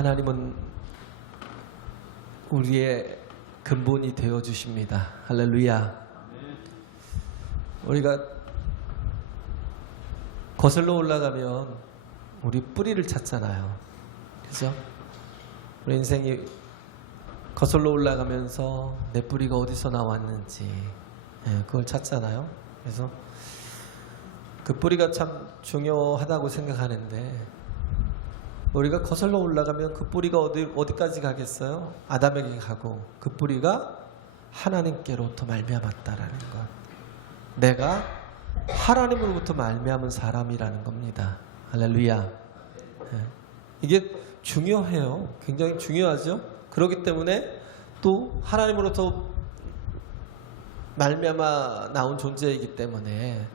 하나님은 우리의 근본이 되어 주십니다. 할렐루야. 우리가 거슬러 올라가면 우리 뿌리를 찾잖아요. 그죠? 우리 인생이 거슬러 올라가면서 내 뿌리가 어디서 나왔는지 그걸 찾잖아요. 그래서 그 뿌리가 참 중요하다고 생각하는데, 우리가 거슬러 올라가면 그 뿌리가 어디까지 가겠어요? 아담에게 가고, 그 뿌리가 하나님께로부터 말미암았다라는 것. 내가 하나님으로부터 말미암은 사람이라는 겁니다. 할렐루야. 이게 중요해요. 굉장히 중요하죠. 그렇기 때문에 또 하나님으로부터 말미암아 나온 존재이기 때문에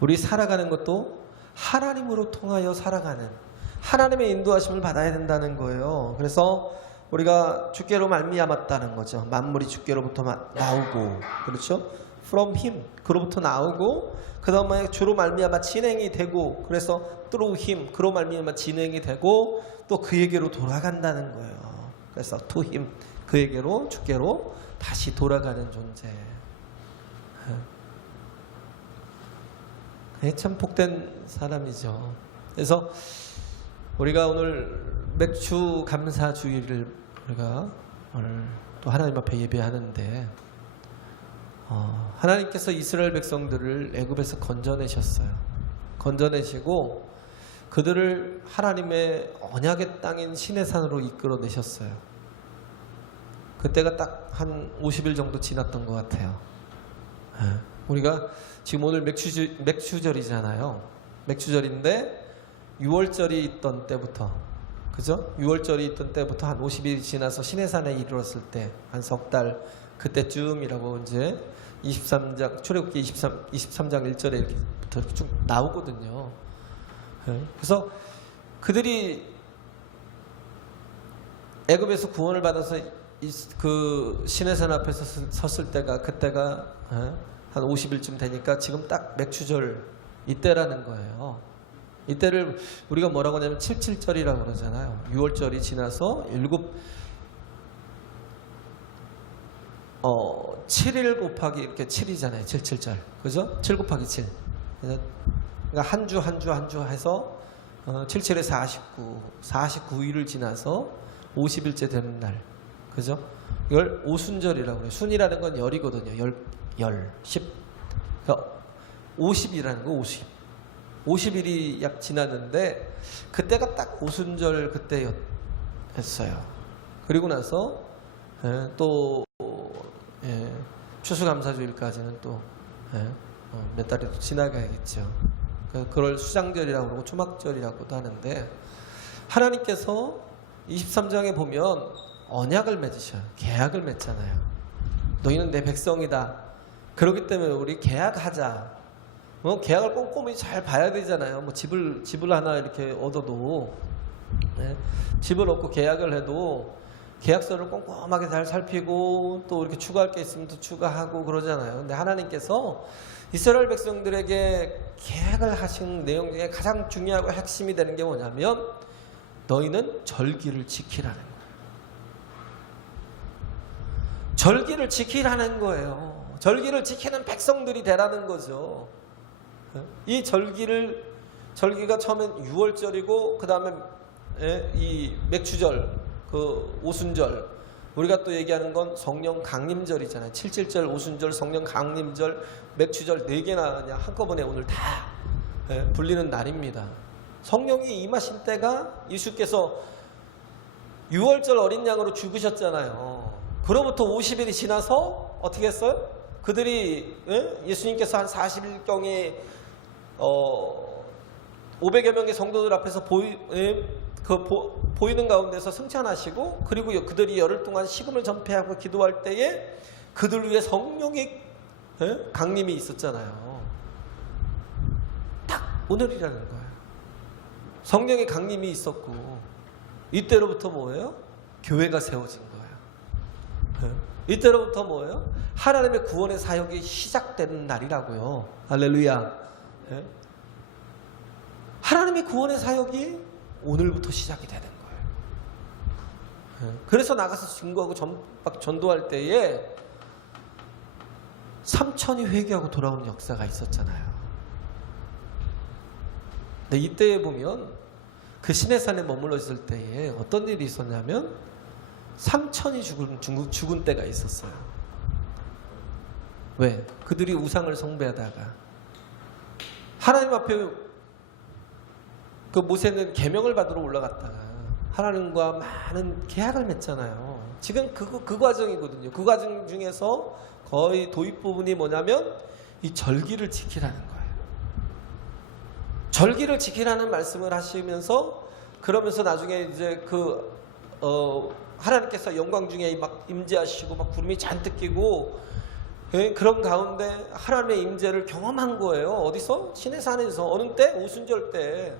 우리 살아가는 것도 하나님으로 통하여 살아가는, 하나님의 인도하심을 받아야 된다는 거예요. 그래서 우리가 주께로 말미암았다는 거죠. 만물이 주께로부터 나오고, 그렇죠? From Him, 그로부터 나오고, 그 다음에 주로 말미암아 진행이 되고, 그래서 through Him, 그로 말미암아 진행이 되고, 또 그에게로 돌아간다는 거예요. 그래서 to Him, 그에게로, 주께로 다시 돌아가는 존재. 참 복된 사람이죠. 그래서 우리가 오늘 맥주 감사 주일을 우리가 오늘 또 하나님 앞에 예배하는데, 하나님께서 이스라엘 백성들을 애굽에서 건져내셨어요. 건져내시고 그들을 하나님의 언약의 땅인 시내산으로 이끌어내셨어요. 그때가 딱 한 50일 정도 지났던 것 같아요. 우리가 지금 오늘 맥주절이잖아요. 맥주절인데 6월절이 있던 때부터, 그죠? 6월절이 있던 때부터 한 50일이 지나서 시내산에 이르렀을 때 한 석 달 그때쯤이라고 이제 23장 출애굽기 23장 1절에 이렇게부터 쭉 나오거든요. 그래서 그들이 애굽에서 구원을 받아서 그 시내산 앞에서 섰을 때가, 그때가 한 50일쯤 되니까 지금 딱 맥주절 이때라는 거예요. 이때를 우리가 뭐라고 하냐면 77절이라고 그러잖아요. 6월절이 지나서 7일 곱하기 이렇게 7이잖아요. 77절. 그죠? 7 곱하기 7. 그러니까 한 주 해서 77에 49일을 지나서 50일째 되는 날. 그죠? 이걸 오순절이라고 그래요. 순이라는 건 열이거든요. 10. 그러니까 50이라는 거, 50. 50일이 약 지났는데 그때가 딱 오순절 그때였어요. 그리고 나서 또 추수감사주일까지는 또 몇 달이 또 지나가야겠죠. 그걸 수장절이라고 그러고 초막절이라고도 하는데, 하나님께서 23장에 보면 언약을 맺으셔요. 계약을 맺잖아요. 너희는 내 백성이다. 그렇기 때문에 우리 계약하자. 계약을 꼼꼼히 잘 봐야 되잖아요. 뭐 집을 하나 이렇게 얻어도, 집을 얻고 계약을 해도 계약서를 꼼꼼하게 잘 살피고, 또 이렇게 추가할 게 있으면 또 추가하고 그러잖아요. 근데 하나님께서 이스라엘 백성들에게 계약을 하신 내용 중에 가장 중요하고 핵심이 되는 게 뭐냐면, 너희는 절기를 지키라는 거예요. 절기를 지키라는 거예요. 절기를 지키는 백성들이 되라는 거죠. 이 절기가 처음엔 6월절이고, 그 다음에 이 맥주절, 그 오순절, 우리가 또 얘기하는 건 성령 강림절이잖아요. 77절, 오순절, 성령 강림절, 맥주절 4개나 그냥 한꺼번에 오늘 다 불리는 날입니다. 성령이 임하신 때가 예수께서 6월절 어린 양으로 죽으셨잖아요. 그로부터 50일이 지나서 어떻게 했어요? 그들이 예수님께서 한 40일경에 500여 명의 성도들 앞에서 보이는 가운데서 승천하시고, 그리고 그들이 열흘 동안 식음을 전폐하고 기도할 때에 그들 위에 성령의 강림이 있었잖아요. 딱 오늘이라는 거예요. 성령의 강림이 있었고, 이때로부터 뭐예요? 교회가 세워진 거예요. 이때로부터 뭐예요? 하나님의 구원의 사역이 시작되는 날이라고요. 할렐루야. 하나님의 구원의 사역이 오늘부터 시작이 되는 거예요. 그래서 나가서 증거하고 전도할 때에 3천이 회개하고 돌아오는 역사가 있었잖아요. 근데 이때에 보면 그 시내산에 머물러 있을 때에 어떤 일이 있었냐면 3천이 죽은 때가 있었어요. 왜? 그들이 우상을 숭배하다가 하나님 앞에 그 모세는 계명을 받으러 올라갔다가 하나님과 많은 계약을 맺잖아요. 지금 그 과정이거든요. 그 과정 중에서 거의 도입 부분이 뭐냐면 이 절기를 지키라는 거예요. 절기를 지키라는 말씀을 하시면서 그러면서 나중에 이제 하나님께서 영광 중에 막 임재하시고 막 구름이 잔뜩 끼고 그런 가운데 하나님의 임재를 경험한 거예요. 어디서? 시내산에서. 어느 때? 오순절 때.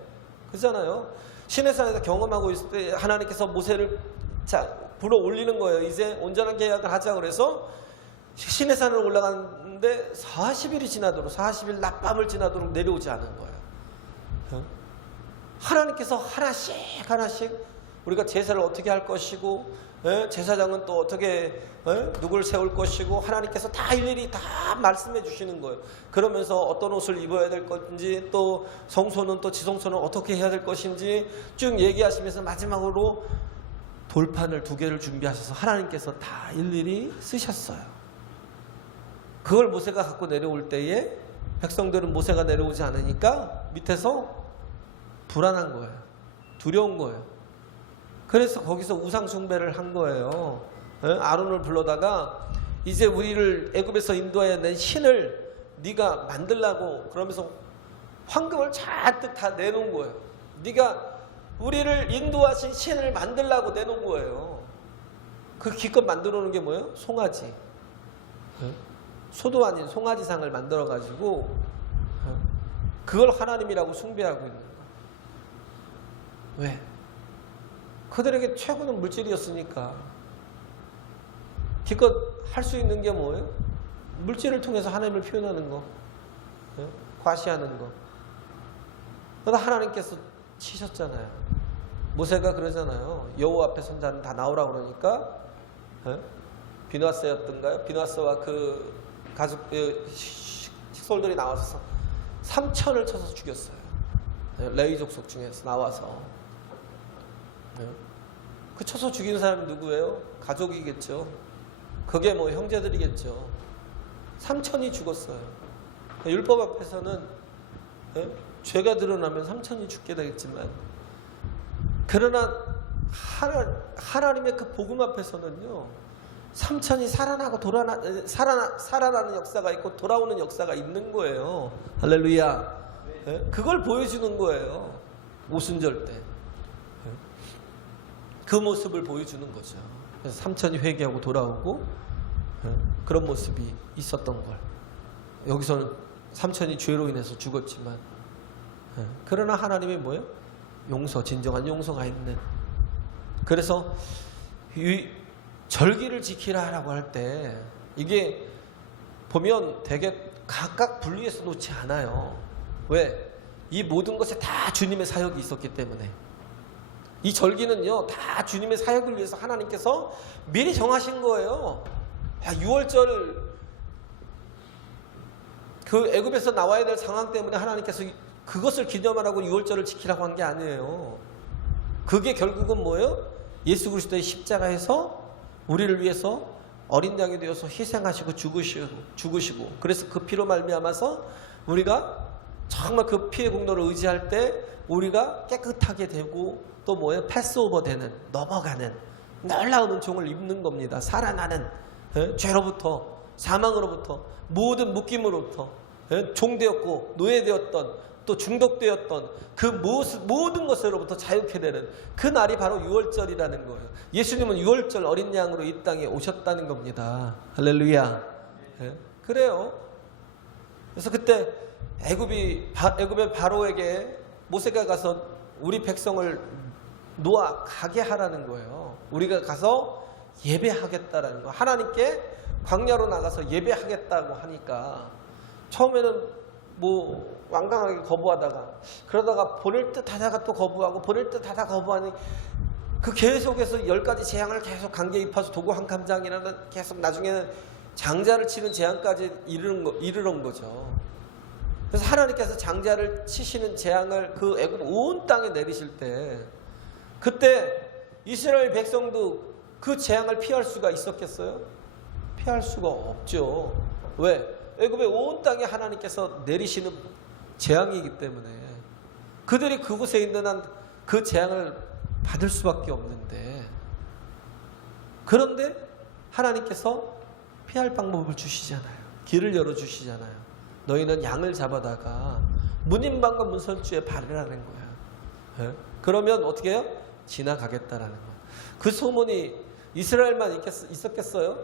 그잖아요. 시내산에서 경험하고 있을 때 하나님께서 모세를 불어 올리는 거예요. 이제 온전한 계약을 하자 그래서 시내산으로 올라갔는데 40일이 지나도록 40일 낮밤을 지나도록 내려오지 않은 거예요. 하나님께서 하나씩 우리가 제사를 어떻게 할 것이고 제사장은 또 어떻게 누굴 세울 것이고 하나님께서 다 일일이 다 말씀해 주시는 거예요. 그러면서 어떤 옷을 입어야 될 건지 또 성소는 또 지성소는 어떻게 해야 될 것인지 쭉 얘기하시면서 마지막으로 돌판을 2개를 준비하셔서 하나님께서 다 일일이 쓰셨어요. 그걸 모세가 갖고 내려올 때에 백성들은 모세가 내려오지 않으니까 밑에서 불안한 거예요. 두려운 거예요. 그래서 거기서 우상 숭배를 한 거예요. 아론을 불러다가 이제 우리를 애굽에서 인도하여 낸 신을 네가 만들라고 그러면서 황금을 잔뜩 다 내놓은 거예요. 네가 우리를 인도하신 신을 만들라고 내놓은 거예요. 그 기껏 만들어 놓은 게 뭐예요? 송아지. 소도 아닌 송아지상을 만들어 가지고 그걸 하나님이라고 숭배하고 있는 거예요. 왜? 그들에게 최고는 물질이었으니까. 기껏 할 수 있는 게 뭐예요? 물질을 통해서 하나님을 표현하는 거, 과시하는 거. 그러다 하나님께서 치셨잖아요. 모세가 그러잖아요. 여호와 앞에 선자는 다 나오라고 그러니까 비누아스였던가요? 비누아스와 그 가족 식솔들이 나와서 3천을 쳐서 죽였어요. 레위 족속 중에서 나와서. 그 쳐서 죽인 사람이 누구예요? 가족이겠죠. 그게 뭐 형제들이겠죠. 3천이 죽었어요. 율법 앞에서는 죄가 드러나면 3천이 죽게 되겠지만 그러나 하나님의 그 복음 앞에서는요 3천이 살아나는 역사가 있고 돌아오는 역사가 있는 거예요. 할렐루야. 그걸 보여주는 거예요. 오순절 때. 그 모습을 보여주는 거죠. 그래서 3천이 회개하고 돌아오고 그런 모습이 있었던 걸. 여기서는 3천이 죄로 인해서 죽었지만 그러나 하나님이 뭐예요? 용서, 진정한 용서가 있는. 그래서 이 절기를 지키라라고 할 때 이게 보면 되게 각각 분리해서 놓지 않아요. 왜? 이 모든 것에 다 주님의 사역이 있었기 때문에. 이 절기는요 다 주님의 사역을 위해서 하나님께서 미리 정하신 거예요. 6월절 그 애굽에서 나와야 될 상황 때문에 하나님께서 그것을 기념하라고 6월절을 지키라고 한 게 아니에요. 그게 결국은 뭐예요? 예수 그리스도의 십자가에서 우리를 위해서 어린 양이 되어서 희생하시고 죽으시고 그래서 그 피로 말미암아서 우리가 정말 그 피의 공로를 의지할 때 우리가 깨끗하게 되고 또 뭐예요? 패스오버 되는, 넘어가는 놀라운 은총을 입는 겁니다. 살아나는 죄로부터 사망으로부터 모든 묶임으로부터 종되었고 노예되었던 또 중독되었던 그 모든 것으로부터 자유케 되는 그 날이 바로 6월절이라는 거예요. 예수님은 6월절 어린 양으로 이 땅에 오셨다는 겁니다. 할렐루야. 그래요. 그래서 그때 애굽의 바로에게 모세가 가서 우리 백성을 놓아 가게 하라는 거예요. 우리가 가서 예배하겠다라는 거. 하나님께 광야로 나가서 예배하겠다고 하니까 처음에는 뭐 완강하게 거부하다가 그러다가 보낼 듯 하다가 또 거부하고 보낼 듯 하다가 거부하니 그 계속해서 10가지 재앙을 계속 강제 입하수 도구 한 감장이라는 계속 나중에는 장자를 치는 재앙까지 이르는 거죠. 그래서 하나님께서 장자를 치시는 재앙을 그 애굽 온 땅에 내리실 때 그때 이스라엘 백성도 그 재앙을 피할 수가 있었겠어요? 피할 수가 없죠. 왜? 애굽의 온 땅에 하나님께서 내리시는 재앙이기 때문에 그들이 그곳에 있는 한 그 재앙을 받을 수밖에 없는데, 그런데 하나님께서 피할 방법을 주시잖아요. 길을 열어주시잖아요. 너희는 양을 잡아다가 문인방과 문설주에 바르라는 거야. 그러면 어떻게 해요? 지나가겠다라는 거야. 그 소문이 이스라엘만 있었겠어요?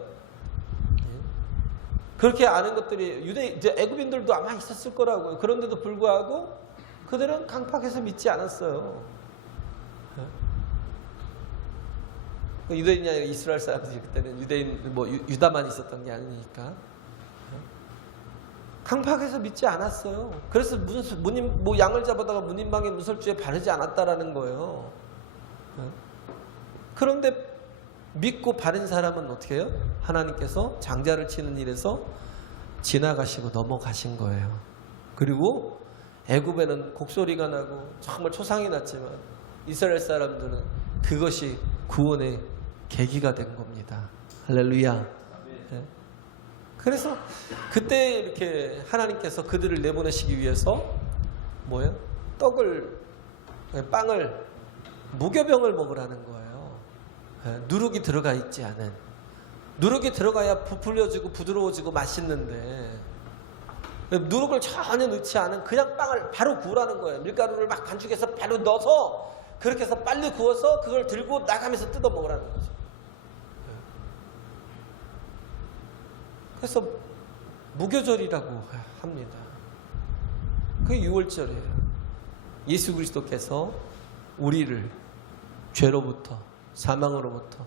그렇게 아는 것들이 애굽인들도 아마 있었을 거라고요. 그런데도 불구하고 그들은 강팍해서 믿지 않았어요. 유대인이 아니라 이스라엘 사람들이 그때는 유다만 있었던 게 아니니까 강팍해서 믿지 않았어요. 그래서 양을 잡아다가 문인방에 문설주에 바르지 않았다라는 거예요. 그런데 믿고 바른 사람은 어떻게 해요? 하나님께서 장자를 치는 일에서 지나가시고 넘어가신 거예요. 그리고 애굽에는 곡소리가 나고 정말 초상이 났지만 이스라엘 사람들은 그것이 구원의 계기가 된 겁니다. 할렐루야. 네. 그래서 그때 이렇게 하나님께서 그들을 내보내시기 위해서 뭐예요? 빵을 무교병을 먹으라는 거예요. 네. 누룩이 들어가 있지 않은. 누룩이 들어가야 부풀려지고 부드러워지고 맛있는데 누룩을 전혀 넣지 않은 그냥 빵을 바로 구우라는 거예요. 밀가루를 막 반죽해서 바로 넣어서 그렇게 해서 빨리 구워서 그걸 들고 나가면서 뜯어 먹으라는 거죠. 그래서 무교절이라고 합니다. 그게 6월절이에요. 예수 그리스도께서 우리를 죄로부터 사망으로부터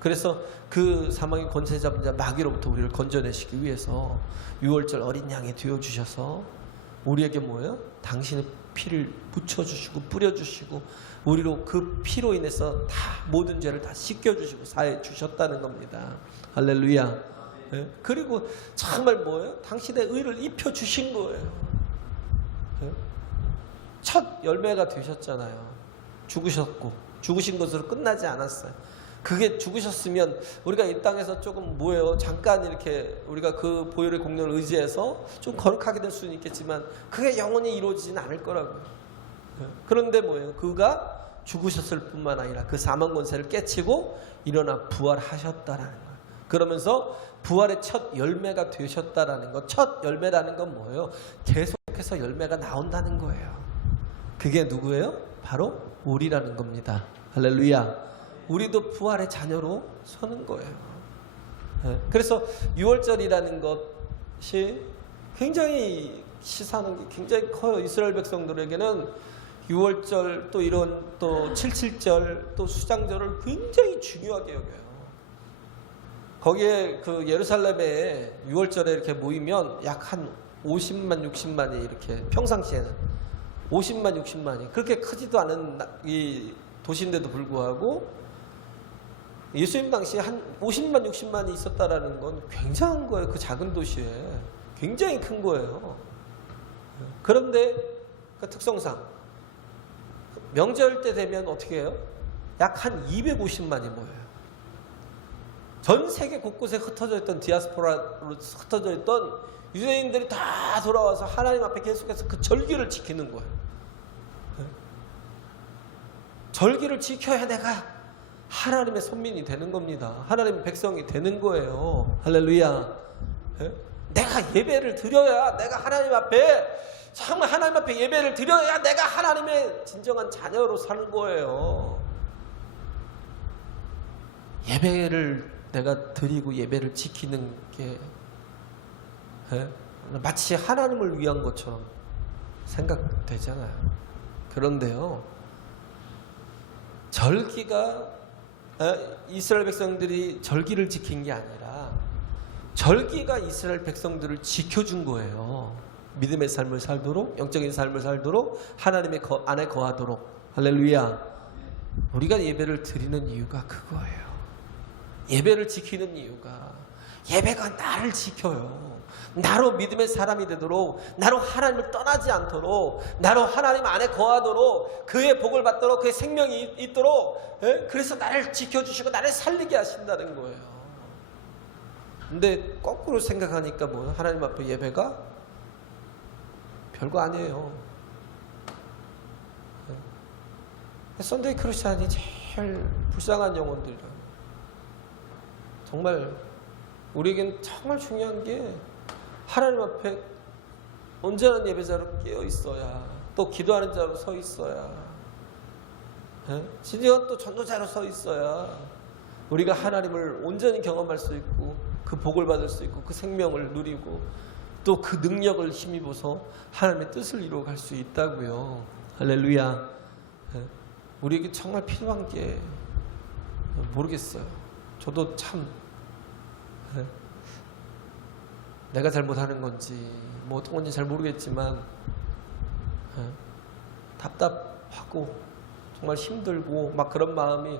그래서 그 사망의 권세 잡은 자 마귀로부터 우리를 건져내시기 위해서 6월절 어린 양이 되어주셔서 우리에게 뭐예요? 당신의 피를 묻혀주시고 뿌려주시고 우리로 그 피로 인해서 다 모든 죄를 다 씻겨주시고 사해 주셨다는 겁니다. 할렐루야. 네? 그리고 정말 뭐예요? 당신의 의를 입혀주신 거예요. 네? 첫 열매가 되셨잖아요. 죽으셨고 죽으신 것으로 끝나지 않았어요. 그게 죽으셨으면 우리가 이 땅에서 조금 뭐예요? 잠깐 이렇게 우리가 그 보혈의 공로를 의지해서 좀 거룩하게 될 수는 있겠지만 그게 영원히 이루어지진 않을 거라고요. 그런데 뭐예요? 그가 죽으셨을 뿐만 아니라 그 사망 권세를 깨치고 일어나 부활하셨다라는 거예요. 그러면서 부활의 첫 열매가 되셨다라는 것. 첫 열매라는 건 뭐예요? 계속해서 열매가 나온다는 거예요. 그게 누구예요? 바로 우리라는 겁니다. 할렐루야. 우리도 부활의 자녀로 서는 거예요. 그래서 6월절이라는 것이 굉장히 시사하는 게 굉장히 커요. 이스라엘 백성들에게는 6월절 또 이런 또 77절 또 수장절을 굉장히 중요하게 여겨요. 거기에 그 예루살렘에 6월절에 이렇게 모이면 약 한 50만 60만이 이렇게 평상시에는 50만 60만이 그렇게 크지도 않은 이 도시인데도 불구하고 예수님 당시에 한 50만 60만이 있었다라는 건 굉장한 거예요. 그 작은 도시에 굉장히 큰 거예요. 그런데 그 특성상 명절 때 되면 어떻게 해요? 약 한 250만이 모여요. 전 세계 곳곳에 흩어져 있던 디아스포라로 흩어져 있던 유대인들이 다 돌아와서 하나님 앞에 계속해서 그 절기를 지키는 거예요. 절기를 지켜야 내가 하나님의 선민이 되는 겁니다. 하나님의 백성이 되는 거예요. 할렐루야. 내가 예배를 드려야 내가 하나님 앞에 정말 하나님 앞에 예배를 드려야 내가 하나님의 진정한 자녀로 사는 거예요. 예배를 내가 드리고 예배를 지키는 게 마치 하나님을 위한 것처럼 생각되잖아요. 그런데요, 절기가 이스라엘 백성들이 절기를 지킨 게 아니라 절기가 이스라엘 백성들을 지켜준 거예요. 믿음의 삶을 살도록, 영적인 삶을 살도록, 하나님의 안에 거하도록. 할렐루야. 우리가 예배를 드리는 이유가 그거예요. 예배를 지키는 이유가 예배가 나를 지켜요. 나로 믿음의 사람이 되도록, 나로 하나님을 떠나지 않도록, 나로 하나님 안에 거하도록, 그의 복을 받도록, 그의 생명이 있도록, 그래서 나를 지켜주시고 나를 살리게 하신다는 거예요. 근데 거꾸로 생각하니까 뭐예요? 하나님 앞에 예배가 별거 아니에요. 썬데이 크리스찬이 제일 불쌍한 영혼들이에요. 정말 우리에겐 정말 중요한 게 하나님 앞에 온전한 예배자로 깨어 있어야, 또 기도하는 자로 서 있어야, 진정한 또 전도자로 서 있어야 우리가 하나님을 온전히 경험할 수 있고 그 복을 받을 수 있고 그 생명을 누리고 또 그 능력을 힘입어서 하나님의 뜻을 이루어갈 수 있다고요. 할렐루야. 우리에게 정말 필요한 게 모르겠어요. 저도 참 내가 잘못하는 건지 뭐 어떤 건지 잘 모르겠지만 답답하고 정말 힘들고 막 그런 마음이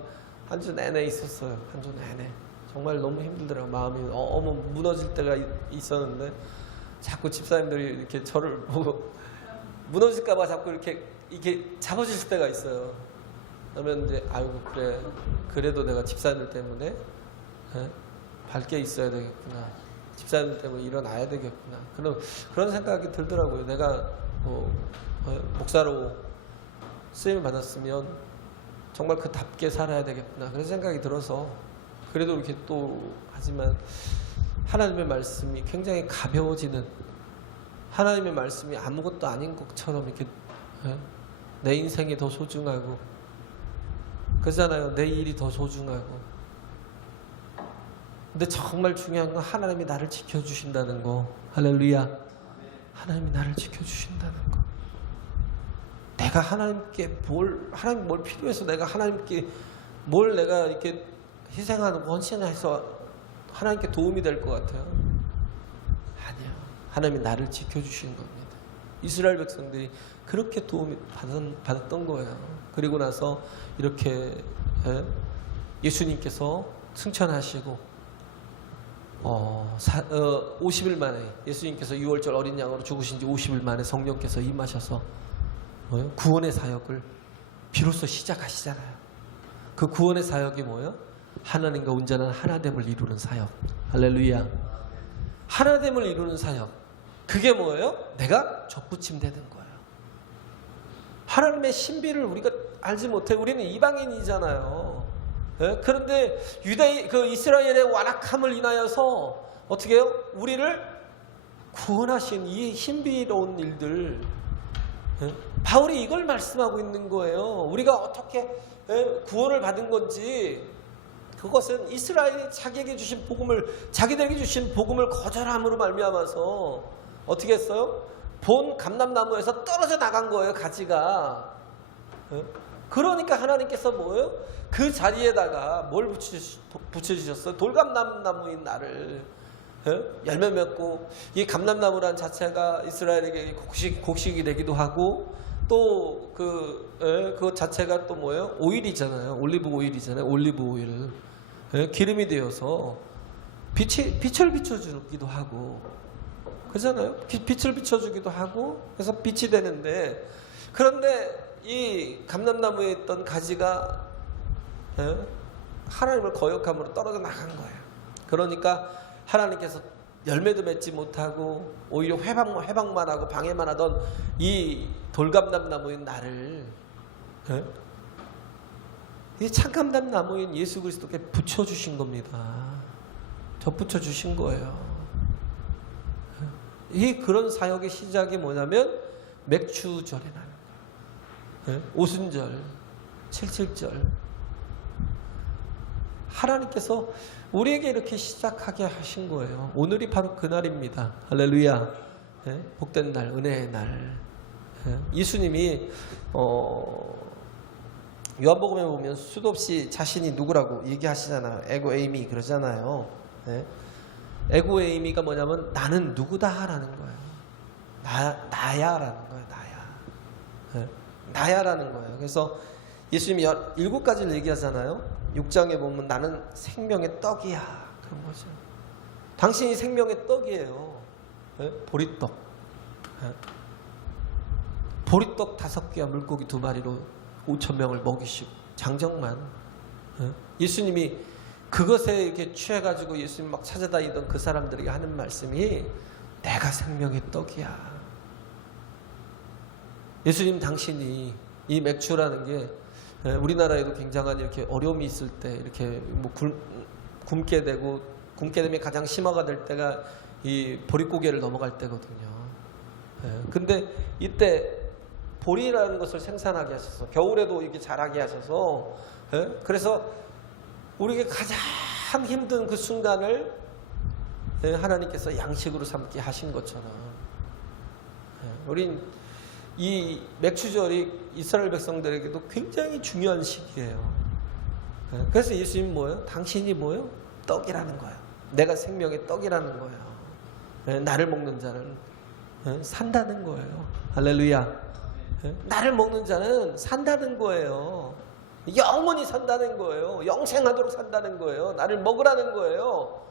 한 주 내내 있었어요. 한 주 내내 정말 너무 힘들더라고요. 마음이 너무 무너질 때가 있었는데 자꾸 집사님들이 이렇게 저를 보고 무너질까 봐 자꾸 이렇게 잡아주실 때가 있어요. 그러면 이제 아이고 그래, 그래도 내가 집사님들 때문에 밝게 있어야 되겠구나, 집사님들 때문에 일어나야 되겠구나, 그런 생각이 들더라고요. 내가 목사로 쓰임을 받았으면 정말 그답게 살아야 되겠구나, 그런 생각이 들어서 그래도 이렇게 또 하지만 하나님의 말씀이 굉장히 가벼워지는, 하나님의 말씀이 아무것도 아닌 것처럼 이렇게 내 인생이 더 소중하고 그러잖아요. 내 일이 더 소중하고. 근데 정말 중요한 건 하나님이 나를 지켜주신다는 거. 할렐루야. 하나님이 나를 지켜주신다는 거. 내가 하나님께 하나님 뭘 필요해서 내가 하나님께 뭘 내가 이렇게 희생하는 헌신해서 하나님께 도움이 될 것 같아요? 아니요. 하나님이 나를 지켜주시는 겁니다. 이스라엘 백성들이 그렇게 도움이 받았던 거예요. 그리고 나서 이렇게 예수님께서 승천하시고 50일 만에 예수님께서 6월절 어린 양으로 죽으신 지 50일 만에 성령께서 임하셔서 구원의 사역을 비로소 시작하시잖아요. 그 구원의 사역이 뭐예요? 하나님과 온전한 하나됨을 이루는 사역. 할렐루야. 하나됨을 이루는 사역. 그게 뭐예요? 내가 접붙임 되는 거예요. 하나님의 신비를 우리가 알지 못해. 우리는 이방인이잖아요. 그런데 이스라엘의 완악함을 인하여서 어떻게 해요? 우리를 구원하신 이 신비로운 일들, 바울이 이걸 말씀하고 있는 거예요. 우리가 어떻게 구원을 받은 건지, 그것은 이스라엘이 자기들에게 주신 복음을 거절함으로 말미암아서 어떻게 했어요? 본 감람나무에서 떨어져 나간 거예요, 가지가. 그러니까 하나님께서 뭐예요? 그 자리에다가 뭘 붙여주셨어요? 돌감람나무인 나를 열매 맺고, 이 감람나무란 자체가 이스라엘에게 곡식이 되기도 하고, 또 그 자체가 또 뭐예요? 오일이잖아요. 올리브 오일이잖아요. 올리브 오일. 기름이 되어서 빛을 비춰주기도 하고, 그렇잖아요. 빛을 비춰주기도 하고, 그래서 빛이 되는데, 그런데 이 감람나무에 있던 가지가 하나님을 거역함으로 떨어져 나간 거예요. 그러니까 하나님께서 열매도 맺지 못하고 오히려 회방만 하고 방해만 하던 이 돌감람나무인 나를 이 참감람나무인 예수 그리스도께 붙여주신 겁니다. 접붙여주신 거예요. 그런 사역의 시작이 뭐냐면 맥추절이라는 거예요. 오순절, 칠칠절. 하나님께서 우리에게 이렇게 시작하게 하신 거예요. 오늘이 바로 그날입니다. 할렐루야. 복된 날, 은혜의 날. 예수님이 요한복음에 보면 수도 없이 자신이 누구라고 얘기하시잖아요. 에고 에이미 그러잖아요. 에고 에이미가 뭐냐면 나는 누구다라는 거예요. 나야라는 거예요. 나야라는 거예요. 그래서 예수님이 7가지를 얘기하잖아요. 6장에 보면 나는 생명의 떡이야. 그런 거죠. 당신이 생명의 떡이에요. 네? 보리떡. 네? 보리떡 5개와 물고기 2마리로 5,000명을 먹이시고 장정만. 네? 예수님이 그것에 이렇게 취해가지고 예수님 막 찾아다니던 그 사람들에게 하는 말씀이 내가 생명의 떡이야. 예수님 당신이 이 맥주라는 게 우리나라에도 굉장한 이렇게 어려움이 있을 때 이렇게 뭐 굶게 되면 가장 심화가 될 때가 이 보릿고개를 넘어갈 때거든요. 근데 이때 보리라는 것을 생산하게 하셔서 겨울에도 이렇게 자라게 하셔서 그래서 우리에게 가장 힘든 그 순간을 하나님께서 양식으로 삼게 하신 것처럼 우린 이 맥추절이 이스라엘 백성들에게도 굉장히 중요한 시기예요. 그래서 예수님이 뭐예요? 당신이 뭐예요? 떡이라는 거예요. 내가 생명의 떡이라는 거예요. 나를 먹는 자는 산다는 거예요. 할렐루야. 나를 먹는 자는 산다는 거예요. 영원히 산다는 거예요. 영생하도록 산다는 거예요. 나를 먹으라는 거예요.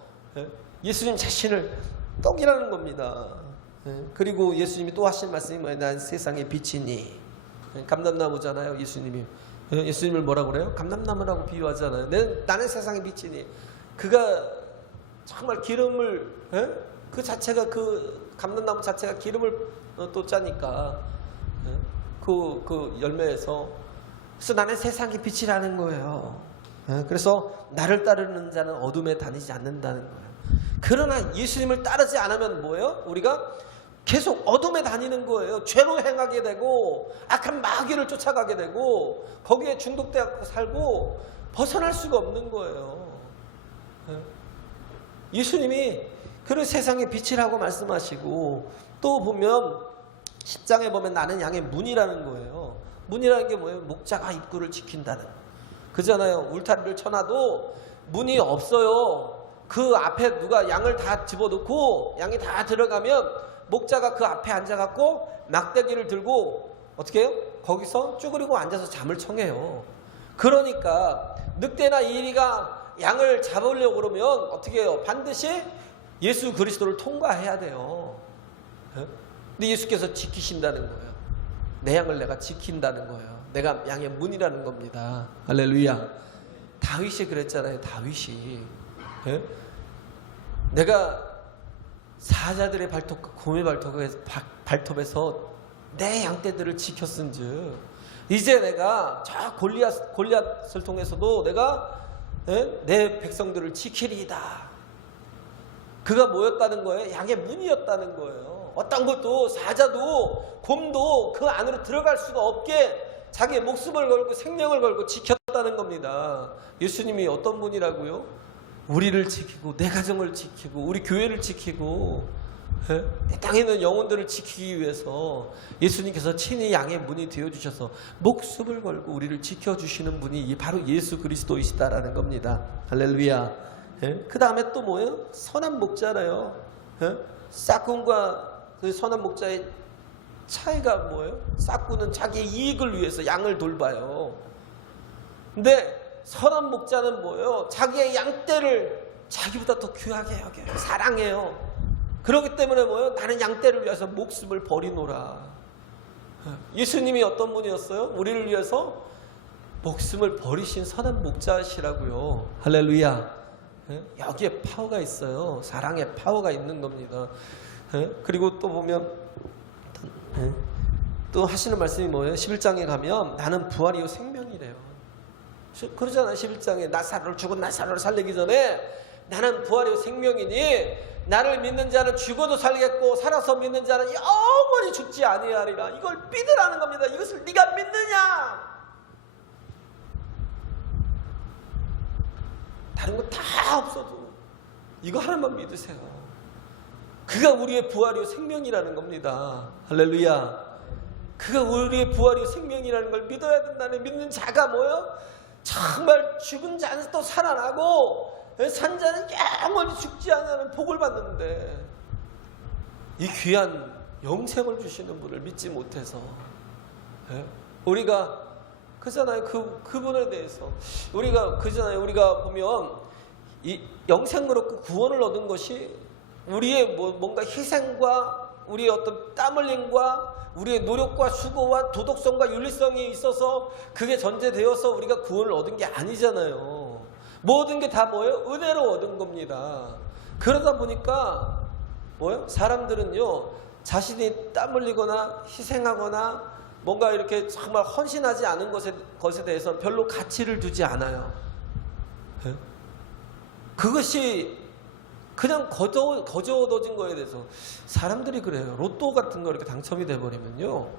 예수님 자신을 떡이라는 겁니다. 그리고 예수님이 또 하신 말씀이 뭐예요? 난 세상의 빛이니. 감람나무잖아요. 예수님을 뭐라고 그래요? 감람나무라고 비유하잖아요. 나는 세상의 빛이니. 그가 정말 기름을 그 자체가 그 감람나무 자체가 기름을 또 짜니까 그 열매에서 그래서 나는 세상의 빛이라는 거예요. 그래서 나를 따르는 자는 어둠에 다니지 않는다는 거예요. 그러나 예수님을 따르지 않으면 뭐예요? 우리가 계속 어둠에 다니는 거예요. 죄로 행하게 되고 악한 마귀를 쫓아가게 되고 거기에 중독되어 살고 벗어날 수가 없는 거예요. 예수님이 그런 세상의 빛이라고 말씀하시고 또 보면 10장에 보면 나는 양의 문이라는 거예요. 문이라는 게 뭐예요? 목자가 입구를 지킨다는 그잖아요. 울타리를 쳐놔도 문이 없어요. 그 앞에 누가 양을 다 집어넣고 양이 다 들어가면 목자가 그 앞에 앉아갖고 막대기를 들고 어떻게 해요? 거기서 쭈그리고 앉아서 잠을 청해요. 그러니까 늑대나 이리가 양을 잡으려고 그러면 어떻게 해요? 반드시 예수 그리스도를 통과해야 돼요. 근데 예수께서 지키신다는 거예요. 내 양을 내가 지킨다는 거예요. 내가 양의 문이라는 겁니다. 할렐루야. 다윗이 그랬잖아요. 다윗이 내가 사자들의 발톱과 곰의 발톱에서 내 양떼들을 지켰은즉 이제 내가 저 골리앗을 통해서도 내가 내 백성들을 지키리이다. 그가 뭐였다는 거예요? 양의 문이었다는 거예요. 어떤 것도 사자도 곰도 그 안으로 들어갈 수가 없게 자기의 목숨을 걸고 생명을 걸고 지켰다는 겁니다. 예수님이 어떤 분이라고요? 우리를 지키고 내 가정을 지키고 우리 교회를 지키고 이 땅에 있는 영혼들을 지키기 위해서 예수님께서 친히 양의 문이 되어주셔서 목숨을 걸고 우리를 지켜주시는 분이 바로 예수 그리스도이시다라는 겁니다. 할렐루야. 그 다음에 또 뭐예요? 선한 목자라요. 싹군과 그 선한 목자의 차이가 뭐예요? 싹군은 자기의 이익을 위해서 양을 돌봐요. 근데 선한 목자는 뭐예요? 자기의 양떼를 자기보다 더 귀하게 여겨요. 사랑해요. 그렇기 때문에 뭐예요? 나는 양떼를 위해서 목숨을 버리노라. 예수님이 어떤 분이었어요? 우리를 위해서 목숨을 버리신 선한 목자시라고요. 할렐루야. 여기에 파워가 있어요. 사랑의 파워가 있는 겁니다. 그리고 또 보면 또 하시는 말씀이 뭐예요? 11장에 가면 나는 부활이요 생명이래요. 그러잖아요. 11장에 죽은 나사로를 살리기 전에 나는 부활이요 생명이니 나를 믿는 자는 죽어도 살겠고 살아서 믿는 자는 영원히 죽지 아니하리라. 이걸 믿으라는 겁니다. 이것을 네가 믿느냐? 다른 거 다 없어도 이거 하나만 믿으세요. 그가 우리의 부활이요 생명이라는 겁니다. 할렐루야. 그가 우리의 부활이요 생명이라는 걸 믿어야 된다는 믿는 자가 뭐예요? 정말 죽은 자는 또 살아나고 산 자는 영원히 죽지 않는 복을 받는데 이 귀한 영생을 주시는 분을 믿지 못해서 우리가 그잖아요. 그분에 대해서 우리가 그잖아요. 우리가 보면 이 영생을 얻고 구원을 얻은 것이 우리의 뭔가 희생과 우리의 어떤 땀 흘림과 우리의 노력과 수고와 도덕성과 윤리성이 있어서 그게 전제되어서 우리가 구원을 얻은 게 아니잖아요. 모든 게 다 뭐예요? 은혜로 얻은 겁니다. 그러다 보니까 뭐예요? 사람들은요, 자신이 땀 흘리거나 희생하거나 뭔가 이렇게 정말 헌신하지 않은 것에 대해서 별로 가치를 두지 않아요. 네? 그것이 그냥 거저 얻어진 거에 대해서 사람들이 그래요. 로또 같은 거 이렇게 당첨이 돼버리면요,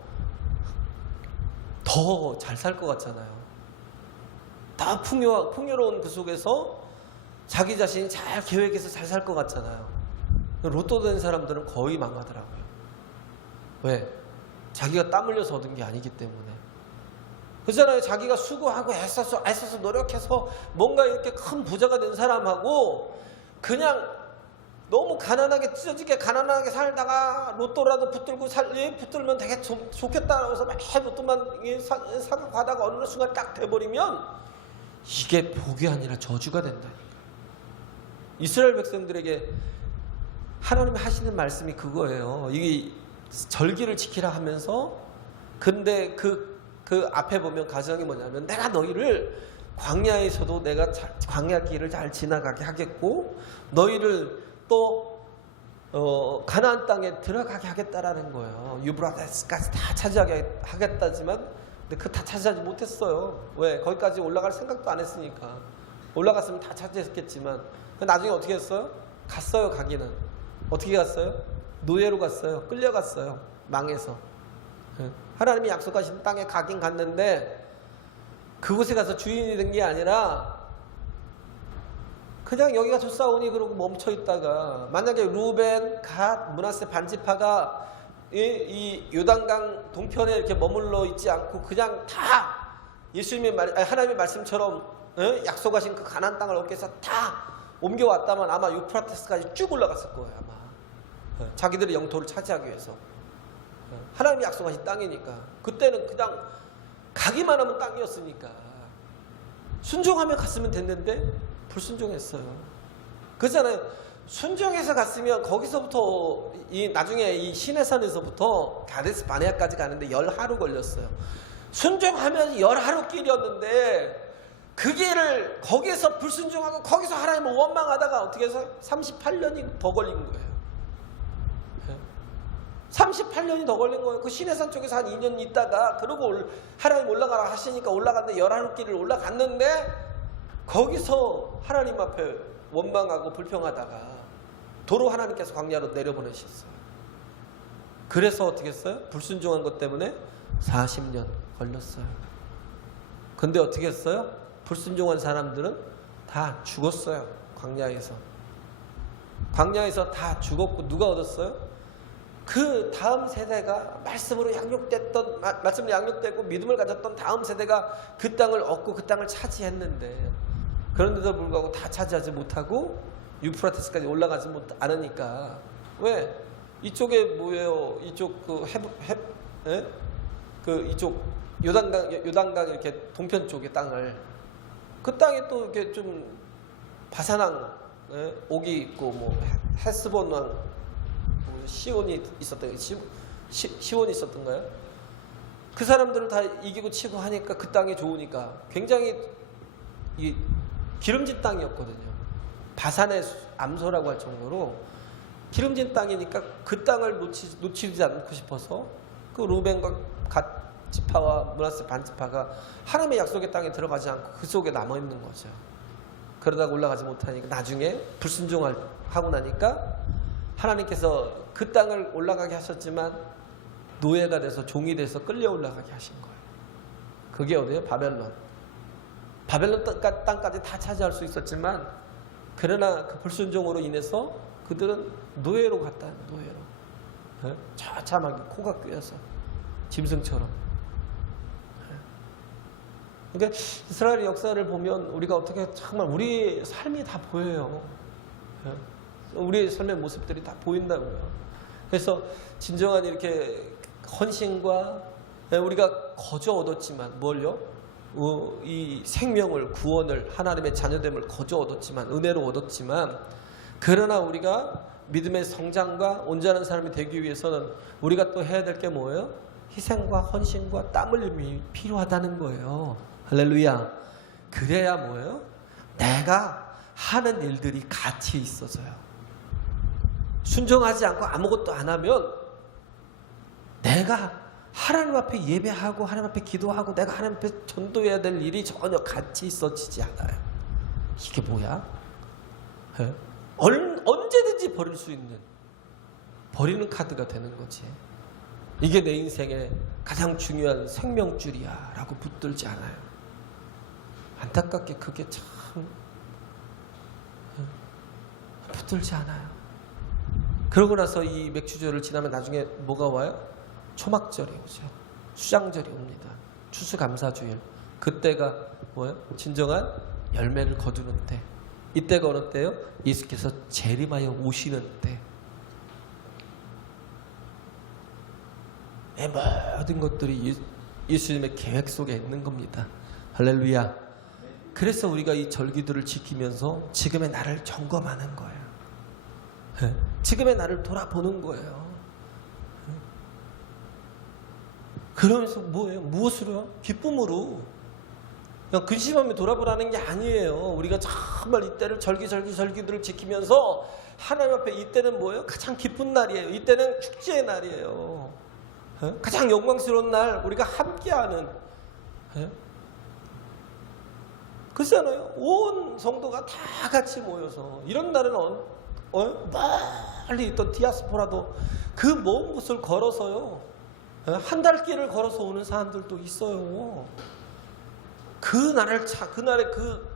더 잘 살 것 같잖아요. 다 풍요로운 그 속에서 자기 자신이 잘 계획해서 잘 살 것 같잖아요. 로또 된 사람들은 거의 망하더라고요. 왜? 자기가 땀 흘려서 얻은 게 아니기 때문에. 그잖아요. 자기가 수고하고 애써서 노력해서 뭔가 이렇게 큰 부자가 된 사람하고 그냥 너무 가난하게 찢어지게 가난하게 살다가 로또라도 붙들면 되게 좋겠다라고 해서 막 로또만 사각하다가 어느 순간 딱 돼버리면 이게 복이 아니라 저주가 된다니까. 이스라엘 백성들에게 하나님이 하시는 말씀이 그거예요. 이게 절기를 지키라 하면서, 근데 그 앞에 보면 가정이 뭐냐면, 내가 너희를 광야에서도 내가 광야 길을 잘 지나가게 하겠고 너희를 또 가나안 땅에 들어가게 하겠다라는 거예요. 유브라데스까지 다 차지하게 하겠다지만, 근데 그 다 차지하지 못했어요. 왜? 거기까지 올라갈 생각도 안 했으니까. 올라갔으면 다 차지했겠지만 나중에 어떻게 했어요? 갔어요. 가기는 어떻게 갔어요? 노예로 갔어요. 끌려갔어요. 망해서. 하나님이 약속하신 땅에 가긴 갔는데 그곳에 가서 주인이 된 게 아니라 그냥 여기가 좋사오니 그러고 멈춰 있다가, 만약에 루벤, 갓, 므낫세 반지파가 이 요단강 동편에 이렇게 머물러 있지 않고 그냥 다 하나님의 말씀처럼 약속하신 그 가나안 땅을 얻기 위해서 다 옮겨왔다면 아마 유프라테스까지 쭉 올라갔을 거예요. 아마 자기들의 영토를 차지하기 위해서. 하나님이 약속하신 땅이니까. 그때는 그냥 가기만 하면 땅이었으니까 순종하며 갔으면 됐는데 불순종했어요. 그렇잖아요. 순종해서 갔으면 거기서부터 나중에 이 시내산에서부터 가데스 바네아까지 가는데 10하루 걸렸어요. 순종하면 10하루 길이었는데 그 길을 거기에서 불순종하고 거기서 하나님을 원망하다가 어떻게 해서 38년이 더 걸린 거예요. 38년이 더 걸린 거예요. 그 시내산 쪽에서 한 2년 있다가 그러고 하나님 올라가라 하시니까 올라갔는데 10하루 길을 올라갔는데 거기서 하나님 앞에 원망하고 불평하다가 도로 하나님께서 광야로 내려보내셨어요. 그래서 어떻게 했어요? 불순종한 것 때문에 40년 걸렸어요. 근데 어떻게 했어요? 불순종한 사람들은 다 죽었어요. 광야에서 다 죽었고 누가 얻었어요? 그 다음 세대가 말씀으로 양육되고 믿음을 가졌던 다음 세대가 그 땅을 얻고 그 땅을 차지했는데, 그런데도 불구하고 다 차지하지 못하고 유프라테스까지 올라가지 않으니까. 왜? 이쪽에 뭐예요? 이쪽 이쪽 요단강 이렇게 동편 쪽의 땅을, 그 땅에 또 이렇게 좀 바사랑 옥이 있고 뭐 헤스본 왕 시온이 있었던가요? 그 사람들을 다 이기고 치고 하니까 그 땅이 좋으니까 굉장히 이 기름진 땅이었거든요. 바산의 암소라고 할 정도로 기름진 땅이니까 그 땅을 놓치지 않고 싶어서 그 루벤과 갓 지파와 므낫세 반지파가 하나님의 약속의 땅에 들어가지 않고 그 속에 남아있는 거죠. 그러다가 올라가지 못하니까 나중에 불순종하고 나니까 하나님께서 그 땅을 올라가게 하셨지만 노예가 돼서 종이 돼서 끌려 올라가게 하신 거예요. 그게 어디예요? 바벨론 땅까지 다 차지할 수 있었지만, 그러나 그 불순종으로 인해서 그들은 노예로 갔다. 노예로. 처참하게 코가 꿰어서 짐승처럼. 그러니까 이스라엘의 역사를 보면 우리가 어떻게 정말 우리의 삶이 다 보여요. 우리의 삶의 모습들이 다 보인다고요. 그래서 진정한 이렇게 헌신과, 우리가 거저 얻었지만 뭘요? 이 생명을, 구원을, 하나님의 자녀됨을 거저 얻었지만, 은혜로 얻었지만, 그러나 우리가 믿음의 성장과 온전한 사람이 되기 위해서는 우리가 또 해야 될 게 뭐예요? 희생과 헌신과 땀 흘림이 필요하다는 거예요. 할렐루야. 그래야 뭐예요? 내가 하는 일들이 가치 있어서요. 순종하지 않고 아무것도 안 하면 내가 하나님 앞에 예배하고 하나님 앞에 기도하고 내가 하나님 앞에 전도해야 될 일이 전혀 가치 있어지지 않아요. 이게 뭐야? 네? 언제든지 버릴 수 있는, 버리는 카드가 되는 거지. 이게 내 인생의 가장 중요한 생명줄이야 라고 붙들지 않아요. 안타깝게 그게 참 붙들지 않아요. 그러고 나서 이 맥주절을 지나면 나중에 뭐가 와요? 초막절이 오죠. 수장절이 옵니다. 추수감사주일. 그때가 뭐예요? 진정한 열매를 거두는 때. 이때가 어느 때요? 예수께서 재림하여 오시는 때. 이 모든 것들이 예수님의 계획 속에 있는 겁니다. 할렐루야. 그래서 우리가 이 절기들을 지키면서 지금의 나를 점검하는 거예요. 지금의 나를 돌아보는 거예요. 그러면서 뭐예요? 무엇으로요? 기쁨으로. 그냥 근심하며 돌아보라는 게 아니에요. 우리가 정말 이때를 절기들을 지키면서 하나님 앞에 이때는 뭐예요? 가장 기쁜 날이에요. 이때는 축제의 날이에요. 가장 영광스러운 날, 우리가 함께하는. 그렇잖아요. 온 성도가 다 같이 모여서 이런 날은 멀리 있던 디아스포라도 그 먼 곳을 걸어서요. 한 달 길을 걸어서 오는 사람들도 있어요. 그날의 그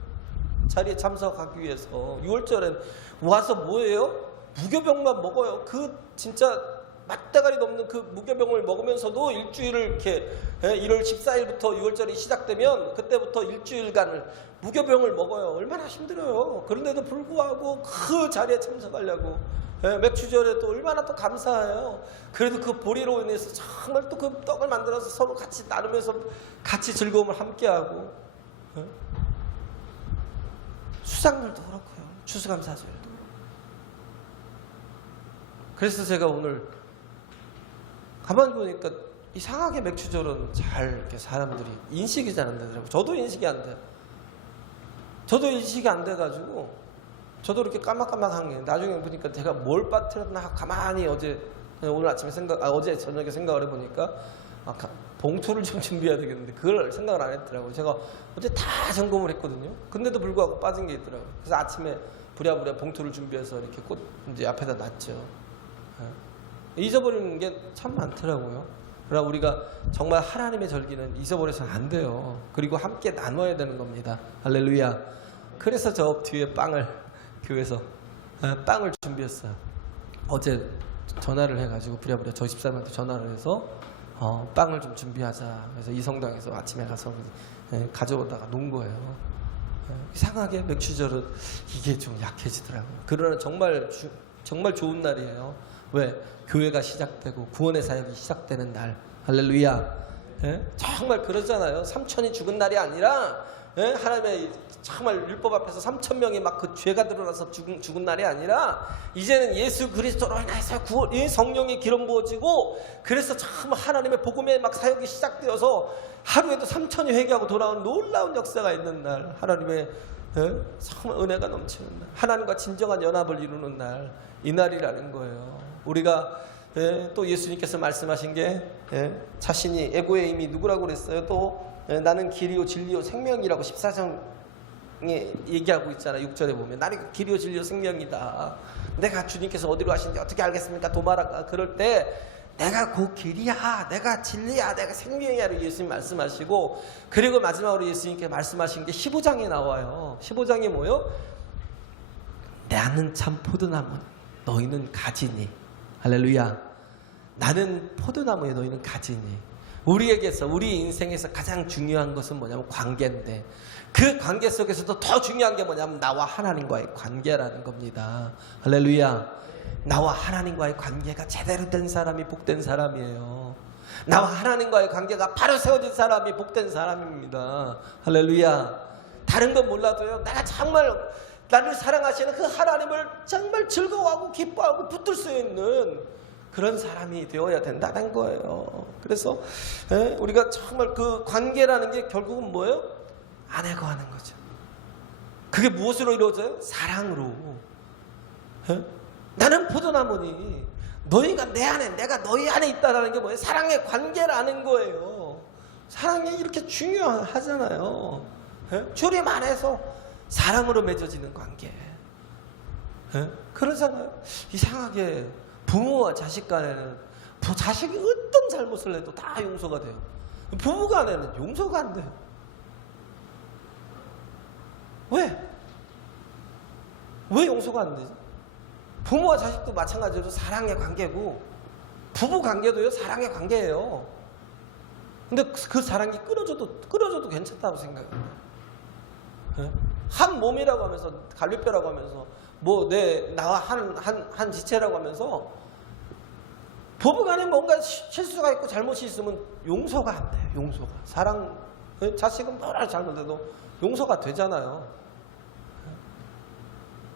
자리에 참석하기 위해서 6월절엔 와서 뭐예요? 무교병만 먹어요. 그 진짜 맞대가리 넘는 그 무교병을 먹으면서도 일주일을 이렇게 1월 14일부터 6월절이 시작되면 그때부터 일주일간을 무교병을 먹어요. 얼마나 힘들어요. 그런데도 불구하고 그 자리에 참석하려고 맥주절에 또 얼마나 또 감사해요. 그래도 그 보리로 인해서 정말 또 그 떡을 만들어서 서로 같이 나누면서 같이 즐거움을 함께하고 수상들도 그렇고요. 추수감사절도. 그래서 제가 오늘 가만히 보니까 이상하게 맥주절은 잘 이렇게 사람들이 인식이 잘 안 되더라고요. 저도 인식이 안 돼요. 저도 인식이 안 돼가지고 저도 이렇게 까막까막한 게 나중에 보니까 제가 뭘 빠뜨렸나 가만히 오늘 아침에 어제 저녁에 생각을 해보니까 봉투를 좀 준비해야 되겠는데 그걸 생각을 안 했더라고요. 제가 어제 다 점검을 했거든요. 근데도 불구하고 빠진 게 있더라고요. 그래서 아침에 부랴부랴 봉투를 준비해서 이렇게 꽃 이제 앞에다 놨죠. 잊어버리는 게 참 많더라고요. 그러나 우리가 정말 하나님의 절기는 잊어버려서는 안 돼요. 그리고 함께 나눠야 되는 겁니다. 할렐루야. 그래서 저 뒤에 빵을 교회에서 빵을 준비했어요. 어제 전화를 해가지고 부랴부랴 저 집사람한테 전화를 해서 빵을 좀 준비하자. 그래서 이성당에서 아침에 가서 가져오다가 놓은 거예요. 이상하게 맥주절은 이게 좀 약해지더라고요. 그러나 정말 좋은 날이에요. 왜? 교회가 시작되고 구원의 사역이 시작되는 날. 할렐루야. 정말 그러잖아요. 3천이 죽은 날이 아니라 하나님의 정말 율법 앞에서 3천 명이 막 그 죄가 드러나서 죽은 날이 아니라 이제는 예수 그리스도로 인해서 성령의 기름 부어지고 그래서 참 하나님의 복음의 막 사역이 시작되어서 하루에도 3천이 회개하고 돌아오는 놀라운 역사가 있는 날. 하나님의 정말 은혜가 넘치는 날. 하나님과 진정한 연합을 이루는 날. 이 날이라는 거예요. 우리가 또 예수님께서 말씀하신 게 자신이 에고의 힘이 누구라고 그랬어요? 또 나는 길이요 진리요 생명이라고 14장에 얘기하고 있잖아요. 6절에 보면 나는 길이요 진리요 생명이다. 내가 주님께서 어디로 가시는지 어떻게 알겠습니까? 도마라가 그럴 때 내가 그 길이야, 내가 진리야, 내가 생명이야로 예수님 말씀하시고 그리고 마지막으로 예수님께 말씀하신 게 15장에 나와요. 15장이 뭐요? 나는 참 포도나무, 너희는 가지니. 할렐루야. 나는 포도나무에 너희는 가지니. 우리에게서 우리 인생에서 가장 중요한 것은 뭐냐면 관계인데 그 관계 속에서도 더 중요한 게 뭐냐면 나와 하나님과의 관계라는 겁니다. 할렐루야. 나와 하나님과의 관계가 제대로 된 사람이 복된 사람이에요. 나와 하나님과의 관계가 바로 세워진 사람이 복된 사람입니다. 할렐루야. 다른 건 몰라도요, 내가 정말 나를 사랑하시는 그 하나님을 정말 즐거워하고 기뻐하고 붙들 수 있는 그런 사람이 되어야 된다는 거예요. 그래서 우리가 정말 그 관계라는 게 결국은 뭐예요? 아내 거하는 거죠. 그게 무엇으로 이루어져요? 사랑으로. 나는 포도나무니 너희가 내 안에, 내가 너희 안에 있다라는 게 뭐예요? 사랑의 관계라는 거예요. 사랑이 이렇게 중요하잖아요. 주님 안에서 사랑으로 맺어지는 관계. 그러잖아요. 이상하게 부모와 자식 간에는 자식이 어떤 잘못을 해도 다 용서가 돼요. 부부 간에는 용서가 안 돼요. 왜? 왜 용서가 안 되지? 부모와 자식도 마찬가지로 사랑의 관계고 부부 관계도요, 사랑의 관계예요. 근데 그 사랑이 끊어져도 괜찮다고 생각해요. 한 몸이라고 하면서, 갈비뼈라고 하면서, 뭐 나와 한 지체라고 하면서 부부간에 뭔가 실수가 있고 잘못이 있으면 용서가 안 돼요. 용서가. 사랑, 자식은 뭐라 잘못해도 용서가 되잖아요.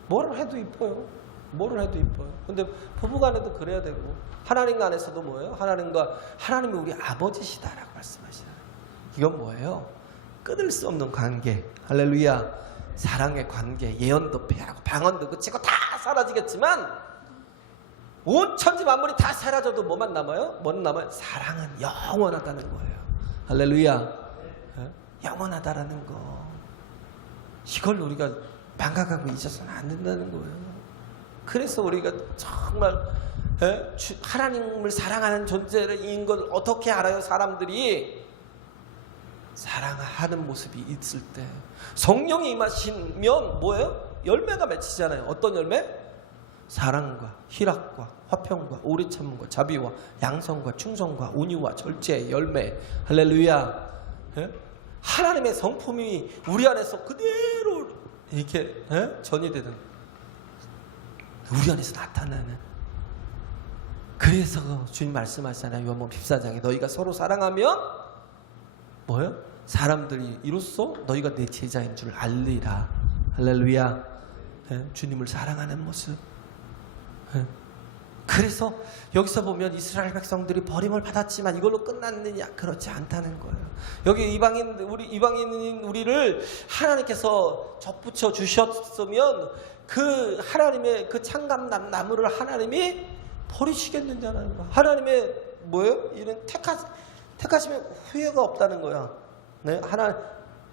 뭐를 해도 이뻐요. 뭐를 해도 이뻐요. 근데 부부간에도 그래야 되고, 하나님 안에서도 뭐예요? 하나님이 우리 아버지시다라고 말씀하시잖아요. 이건 뭐예요? 끊을 수 없는 관계. 할렐루야. 사랑의 관계. 예언도 폐하고 방언도 그치고 다 사라지겠지만 온 천지 만물이 다 사라져도 뭐만 남아요? 뭐는 남아요? 사랑은 영원하다는 거예요. 할렐루야. 영원하다라는 거. 이걸 우리가 망각하고 잊어서는 안 된다는 거예요. 그래서 우리가 정말 하나님을 사랑하는 존재인 걸 어떻게 알아요? 사람들이 사랑하는 모습이 있을 때 성령이 임하시면 뭐예요? 열매가 맺히잖아요. 어떤 열매? 사랑과 희락과 화평과 오래 참음과 자비와 양성과 충성과 온유와 절제의 열매. 할렐루야. 하나님의 성품이 우리 안에서 그대로 이렇게 전이 되는, 우리 안에서 나타나는. 그래서 주님 말씀하시잖아요. 요한복음 14장에 너희가 서로 사랑하면 뭐예요? 사람들이 이로써 너희가 내 제자인 줄 알리라. 할렐루야. 주님을 사랑하는 모습. 그래서 여기서 보면 이스라엘 백성들이 버림을 받았지만 이걸로 끝났느냐? 그렇지 않다는 거예요. 여기 이방인인 우리를 하나님께서 접붙여 주셨으면 그 하나님의 그 창감난 나무를 하나님이 버리시겠느냐는 거야. 하나님의 뭐예요? 이런 택하시면 후회가 없다는 거야. 네?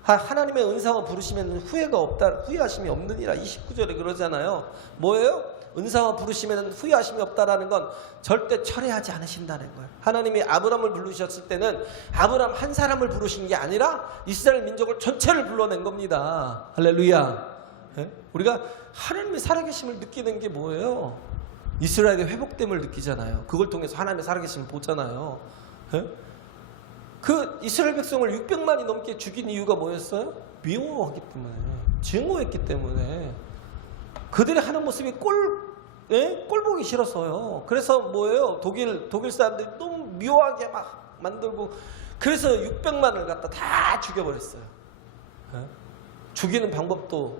하나님의 은사와 부르시면 후회가 없다, 후회하심이 없느니라. 29절에 그러잖아요. 뭐예요? 은사와 부르시면 후회하심이 없다라는 건 절대 철회하지 않으신다는 거예요. 하나님이 아브람을 부르셨을 때는 아브람 한 사람을 부르신 게 아니라 이스라엘 민족을 전체를 불러낸 겁니다. 할렐루야. 우리가 하나님의 살아계심을 느끼는 게 뭐예요? 이스라엘의 회복됨을 느끼잖아요. 그걸 통해서 하나님의 살아계심을 보잖아요. 그 이스라엘 백성을 600만이 넘게 죽인 이유가 뭐였어요? 미워하기 때문에, 증오했기 때문에. 그들이 하는 모습이 꼴 보기 싫었어요. 그래서 뭐예요? 독일 사람들이 너무 미워하게 막 만들고, 그래서 600만을 갖다 다 죽여버렸어요. 죽이는 방법도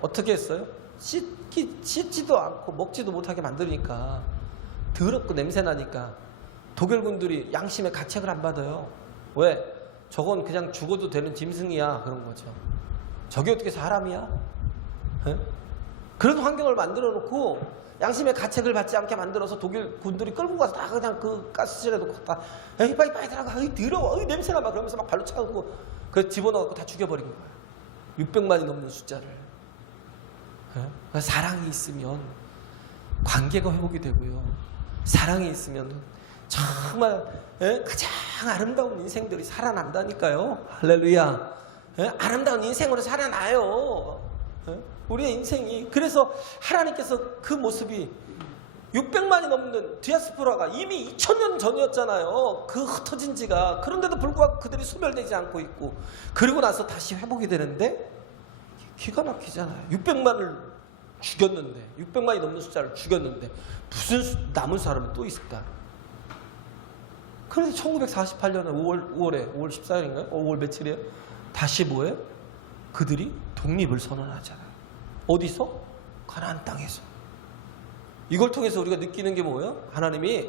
어떻게 했어요? 씻지도 않고 먹지도 못하게 만드니까, 더럽고 냄새나니까 독일군들이 양심의 가책을 안 받아요. 왜? 저건 그냥 죽어도 되는 짐승이야. 그런 거죠. 저게 어떻게 사람이야? 그런 환경을 만들어 놓고 양심의 가책을 받지 않게 만들어서 독일 군들이 끌고 가서 다 그냥 그 가스실에 놓고 다 에이 빨리 들어가, 에이 더러워, 에이 냄새나 막 그러면서 막 발로 차고 그 집어넣고 다 죽여버린 거야. 600만이 넘는 숫자를. 사랑이 있으면 관계가 회복이 되고요. 사랑이 있으면 정말 가장 아름다운 인생들이 살아난다니까요. 할렐루야. 아름다운 인생으로 살아나요. 우리의 인생이. 그래서 하나님께서 그 모습이 600만이 넘는 디아스포라가 이미 2000년 전이었잖아요. 그 흩어진 지가. 그런데도 불구하고 그들이 소멸되지 않고 있고, 그리고 나서 다시 회복이 되는데 기가 막히잖아요. 600만을 죽였는데, 600만이 넘는 숫자를 죽였는데 무슨 남은 사람이 또 있을까? 그런데 1948년에 5월 14일인가요? 5월 며칠이에요? 다시 뭐예요? 그들이 독립을 선언하잖아요. 어디서? 가나안 땅에서. 이걸 통해서 우리가 느끼는 게 뭐예요? 하나님이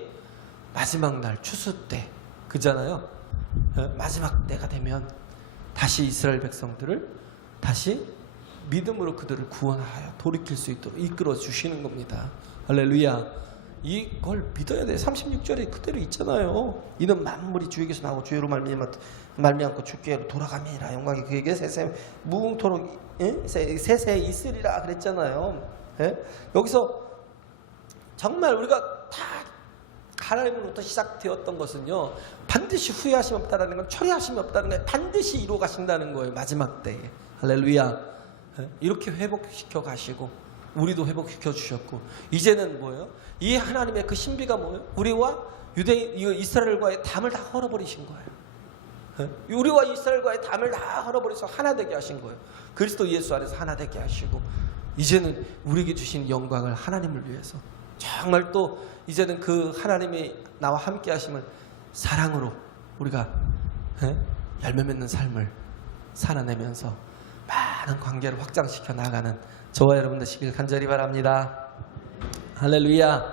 마지막 날 추수 때 그잖아요. 마지막 때가 되면 다시 이스라엘 백성들을 다시 믿음으로 그들을 구원하여 돌이킬 수 있도록 이끌어 주시는 겁니다. 할렐루야. 이걸 믿어야 돼. 36절에 그대로 있잖아요. 이는 만물이 주에게서 나오고 주의로 말미암고 주께로 돌아감이라. 영광이 그에게 세세 무궁토록 세세 있으리라 그랬잖아요. 여기서 정말 우리가 다 하나님으로부터 시작되었던 것은요, 반드시 후회하심 없다라는 건, 처리하심이 없다는 거예요. 반드시 이루어 가신다는 거예요. 마지막 때에. 할렐루야. 이렇게 회복시켜 가시고 우리도 회복시켜 주셨고, 이제는 뭐예요? 이 하나님의 그 신비가 뭐예요? 우리와 이스라엘과의 담을 다 헐어버리신 거예요. 우리와 이스라엘과의 담을 다 헐어버려서 하나 되게 하신 거예요. 그리스도 예수 안에서 하나 되게 하시고, 이제는 우리에게 주신 영광을 하나님을 위해서 정말 또 이제는 그 하나님이 나와 함께 하심을 사랑으로 우리가 열매 맺는 삶을 살아내면서 많은 관계를 확장시켜 나가는 저와 여러분 되시길 간절히 바랍니다. 할렐루야.